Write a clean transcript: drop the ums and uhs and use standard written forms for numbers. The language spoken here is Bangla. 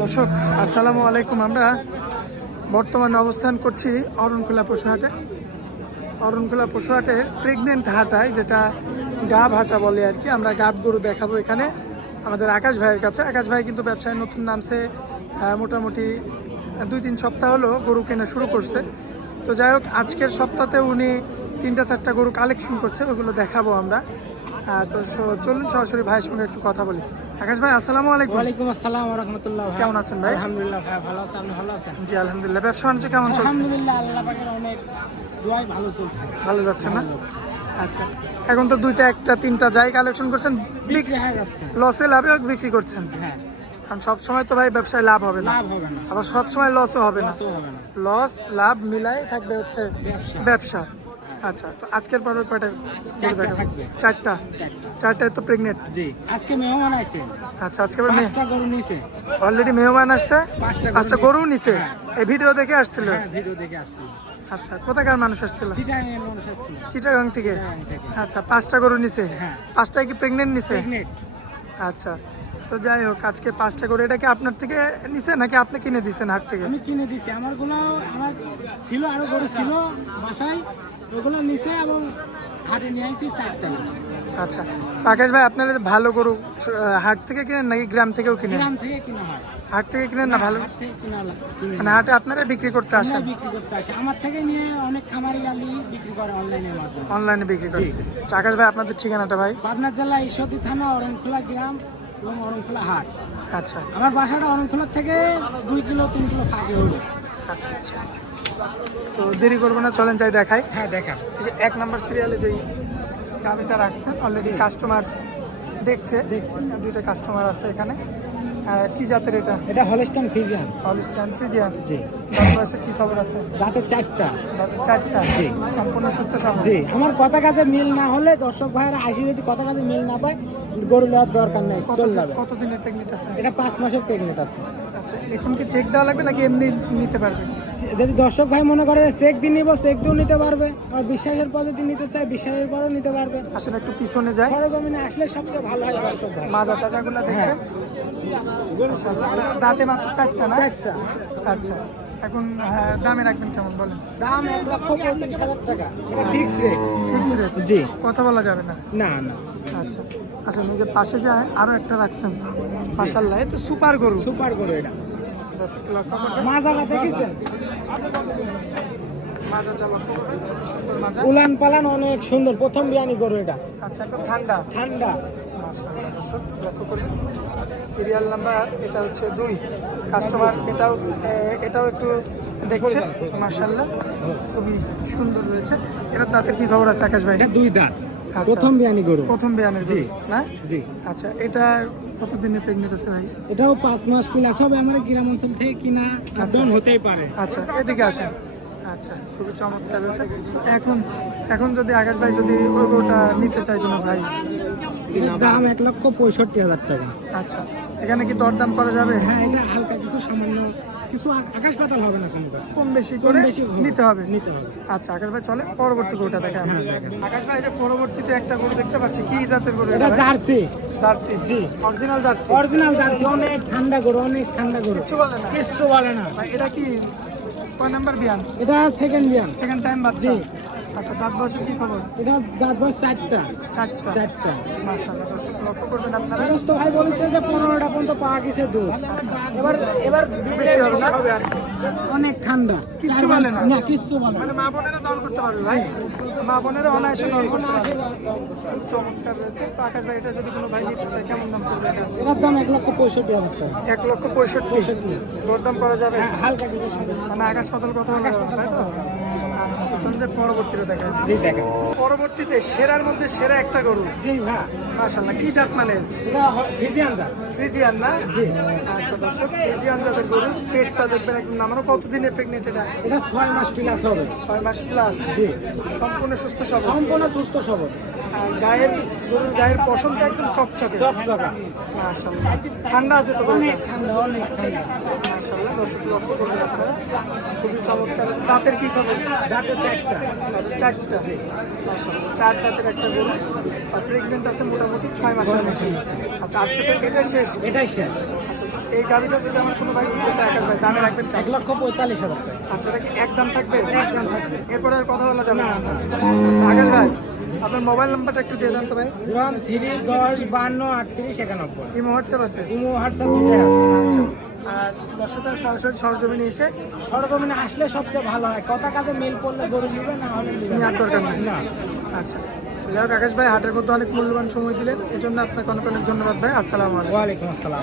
দর্শক আসসালামু আলাইকুম। আমরা বর্তমানে অবস্থান করছি অরণখোলা পশুহাটে। অরণখোলা পশুহাটে প্রেগনেন্ট হাটায়, যেটা গাব হাটা বলে আর কি। আমরা গাব গরু দেখাবো এখানে আমাদের আকাশ ভাইয়ের কাছে। আকাশ ভাই কিন্তু ব্যবসায় নতুন নামছে, মোটামুটি 2-3 সপ্তাহ হলো গরু কেনা শুরু করছে। তো যাই হোক, আজকের সপ্তাহে উনি 3-4টা গরু কালেকশন করছে, ওগুলো দেখাবো আমরা। তো চলুন সরাসরি ভাইয়ের সঙ্গে একটু কথা বলি। আকাশ ভাই আসসালামু আলাইকুম। ওয়ালাইকুম আসসালাম ওয়া রাহমাতুল্লাহ। কেমন আছেন ভাই? আলহামদুলিল্লাহ ভাই, ভালো আছেন? আপনি ভালো আছেন? জি আলহামদুলিল্লাহ। ব্যবসা বাণিজ্য কেমন চলছে? আলহামদুলিল্লাহ, আল্লাহ পাকের অনেক দোয়ায় ভালো চলছে। ভালো যাচ্ছে না? ভালো যাচ্ছে। আচ্ছা, এখন তো 2টা 1টা 3টা যাই কালেকশন করছেন, বিক্রি হয়ে যাচ্ছে। লসে লাভে বিক্রি করছেন। হ্যাঁ, কারণ সব সময় তো ভাই ব্যবসায় লাভ হবে না, লাভ হবে না, আবার সব সময় লসও হবে না। লসও হবে না। লস লাভ মিলাই থাকবে হচ্ছে ব্যবসা। ব্যবসা। আচ্ছা, তো আজকের পর্বে কয়টা গরু 4টা দেখাবো? থাকবে। 4টা। 4টা। 4টায় তো প্রেগনেন্ট। জি, আজকে মেহমান আইছেন। আচ্ছা, আজকে 5টা গরু নিছে। অলরেডি মেহমান আসছে, 5টা গরু নিছে। হ্যাঁ। এই ভিডিও দেখে আসছিল? হ্যাঁ, ভিডিও দেখে আসছি। আচ্ছা, কোথাকার মানুষ আসছিল? চিটাগাংয়ের মানুষ আসছিল। চিটাগাং থেকে। চিটাগাং থেকে। আচ্ছা, 5টা গরু নিছে। হ্যাঁ। 5টায় কি প্রেগনেন্ট নিছে? প্রেগনেন্ট। আচ্ছা, তো যাই হোক, আজকে 5টা গরু এটা কি আপনার থেকে নিছে নাকি আপনি কিনে দিছেন হাট থেকে? আমি কিনে দিছি। আমার ছিল, আরো গরু ছিল বাসায়, ওগুলো নিছে এবং হাটে নিয়ে আসছি 4টা। আচ্ছা, আকাশ ভাই আপনারা ভালো গরু হাট থেকে কিনেন নাকি গ্রাম থেকেও কিনেন? গ্রাম থেকে কিনা হয়। হাট থেকে কিনেন না ভালো? হাট থেকে কিনে মানে হাটে আপনারা বিক্রি করতে আসেন? বিক্রি করতে আসে। আমার থেকে নিয়ে অনেক খামারি গালি বিক্রি করে অনলাইনের মাধ্যমে। অনলাইনে বিক্রি করেন? আচ্ছা, আকাশ ভাই আপনাদের ঠিকানাটা ভাই? পাবনা জেলা ঈশ্বরদী থানা, অরণখোলা গ্রাম এবং অরণখোলা হাট। আচ্ছা আমার বাসাটা অরণখোলা থেকে 2 কিলো 3 কিলো ফাঁকে হলো। আচ্ছা আচ্ছা, তো দেরি করবো না, চলেন যাই দেখাই। হ্যাঁ, দেখা। এই যে 1 নম্বর সিরিয়ালে যেই গাড়িটা রাখছেন, অলরেডি কাস্টমার দেখছে। 2টা কাস্টমার আছে এখানে। কি জাতের এটা? এটা হলস্টাইন ফ্রিজিয়ান। Holstein Friesian. জি। দাঁত বয়সে কি খবর আছে? দাঁতে 4টা। দাঁতে 4টা। জি। সম্পূর্ণ সুস্থ সবল? জি। আমার কথা কাজে মিল না হলে দর্শক ভাইয়েরা আসি, যদি কথা কাজে মিল না পায় গরু নেওয়ার দরকার নেই, চল যাবে। কতদিনের প্রেগনেন্ট আছে? এটা 5 মাসের প্রেগনেন্ট আছে। আচ্ছা, এখন কি চেক দেওয়া লাগবে নাকি এমনি নিতে পারবে? যদি দর্শক ভাই মনে করে চেক দিয়ে নিব, চেক দিয়েও নিতে পারবে। আর বিশ্বাসের পর যদি নিতে চায়, বিশ্বাসের পরও নিতে পারবে। আসলে একটু পিছনে যায়, সরজমিনে আসলে সবচেয়ে ভালো হয় দর্শক ভাই। মাজা টাজাগুলো দেখে। দাঁতে মাত্র 4টা না? 4টা। আচ্ছা, এখন দামে রাখবেন কেমন বলেন? দাম 1,35,000 টাকা। এটা ফিক্স রেট। Fix rate? জি। কথা বলা যাবে না? না না। আচ্ছা আচ্ছা, নিজের পাশে যায় আরো একটা রাখছেন, মাশাআল্লাহ, এই তো সুপার গরু। সুপার গরু এটা। দর্শক লক্ষ্য করবেন, মাজাটা দেখেছেন? মাজাটা লক্ষ্য করবেন, সুন্দর মাজা। উলান পালান অনেক সুন্দর, প্রথম বিয়ানি গরু এটা। আচ্ছা, একদম ঠান্ডা। ঠান্ডা। মাশাআল্লাহ, দর্শক লক্ষ্য করবেন। সিরিয়াল নাম্বার এটা হচ্ছে 2। কাস্টমার এটাও একটু দেখছে, মাশাআল্লাহ, খুবই সুন্দর রয়েছে। এটার দাঁতের কি খবর আছে আকাশ ভাই? এটা 2 দাঁত। আচ্ছা। প্রথম বিয়ানি গরু। প্রথম বিয়ানের জি। গরু না? জি। আচ্ছা, এটা কতদিনের প্রেগনেন্ট আছে ভাই? এটাও 5 মাস প্লাস হবে। আমাদের গ্রাম অঞ্চল থেকে কিনা ডাউন হতেই পারে। আচ্ছা, এদিকে আসেন। আচ্ছা, খুবই চমৎকার রয়েছে। এখন যদি আকাশ ভাই যদি ওই গরুটা নিতে চাইতো না ভাই, এটার দাম 1,65,000 টাকা। আচ্ছা, এখানে কি দরদাম করা যাবে? হ্যাঁ, এটা হালকা কিছু সামান্য কিছু আকাশ পাতাল হবে না, কোনো কম বেশি করে নিতে হবে। নিতে হবে। আচ্ছা আকাশ ভাই, চলে পরবর্তী গরুটা দেখে। হ্যাঁ, দেখেন। আকাশ ভাই, যে পরবর্তীতে একটা গরু দেখতে পাচ্ছি, কি জাতের গরু এটা ভাই? জার্সি। জার্সি? জি। Original Jersey? Original Jersey. অনেক ঠান্ডা গরু, অনেক ঠান্ডা গরু। কিচ্ছু বলে না? কিচ্ছু বলে না। ভাই এটা কি কয় নাম্বার বিয়ান? এটা সেকেন্ড বিয়ান। সেকেন্ড টাইম বাচ্চা? জি। আচ্ছা, দাঁত বয়সে কি খবর? এটা দাঁত বয়স 4টা। 4টা। মাশাআল্লাহ, দর্শক লক্ষ্য করবেন আপনারা। সমস্ত ভাই বলেছে যে 15টা পর্যন্ত পাওয়া গেছে দুধ। এবার বেশি হবে না? অনেক ঠান্ডা। কিচ্ছু বলে না? না, কিচ্ছু বলে না। মানে মা বোনেরা দল করতে পারবে ভাই? মা বোনেরা অনায়াসে দল করতে পারবে। খুব চমৎকার রয়েছে। তো আকাশ ভাই, এটা যদি কোনো ভাই নিতে চায় কেমন দাম পড়বে এটা? এটার দাম 1,65,000 টাকা। 1,65,000। দরদাম করা যাবে? হ্যাঁ, হালকা কিছু সামনে। মানে আকাশ পাতাল কথা বলা যাবে, তাই তো? আচ্ছা, তো চলুন যে পরবর্তীতে দেখায়। জি, দেখেন। পরবর্তীতে সেরার মধ্যে সেরা একটা গরু, জি ভাই। মাশাআল্লাহ, কি জাত মানে? এটা ফিজিয়ান জাত। ফ্রিজিয়ান না? জি। আচ্ছা দর্শক, ফ্রিজিয়ান জাতের গরু। পেটটা দেখবেন একদম নামানো। কতদিনের প্রেগনেন্ট এটা? এটা 6 মাস প্লাস হবে। 6 মাস প্লাস? জি। সম্পূর্ণ সুস্থ সবল? সম্পূর্ণ সুস্থ সবল। আর গরুর গায়ের পশমটা একদম চকচকে। চকচকা। মাশাআল্লাহ, ঠান্ডা আছে তো? অনেক ঠান্ডা, অনেক ঠান্ডা। মাশাআল্লাহ, দর্শক লক্ষ্য করবেন আপনারা, খুবই চমৎকার। দাঁতের কি খবর? দাঁতে 4টা। দাঁতের 4টা? জি। মাশাআল্লাহ, 4 দাঁতের একটা গরু। আর প্রেগনেন্ট আছে মোটামুটি 6 মাসের মতো। আচ্ছা, আজকে তো এটাই শেষ? এটাই শেষ। আচ্ছা, তো এই গাড়িটা যদি আমার কোনো ভাই নিতে চায় আকাশ ভাই দামে রাখবেন কেমন? 1,45,000 টাকা। আচ্ছা এটা কি একদম থাকবে? একদম থাকবে। এরপরে আর কথা বলা যাবে না। না। আচ্ছা আকাশ ভাই আপনার মোবাইল নাম্বারটা একটু দিয়ে দেন তো ভাই। 03 10 52 38 91। ইমো হোয়াটসঅ্যাপ আছে? ইমো হোয়াটসঅ্যাপ দুটাই আছে। আচ্ছা আর দর্শকরা সরাসরি সরজমিনে এসে সরজমিনে আসলে সবচেয়ে ভালো হয়, কথা কাজে মিল পড়লে গরু নিবে, না হলে নিবে নেওয়ার দরকার নেই। না। আচ্ছা তো যাই হোক আকাশ ভাই হাটের মধ্যে অনেক মূল্যবান সময় দিলেন, এই জন্য আপনাকে অনেক অনেক ধন্যবাদ ভাই। আসসালামু আলাইকুম। ওয়ালাইকুম আসসালাম।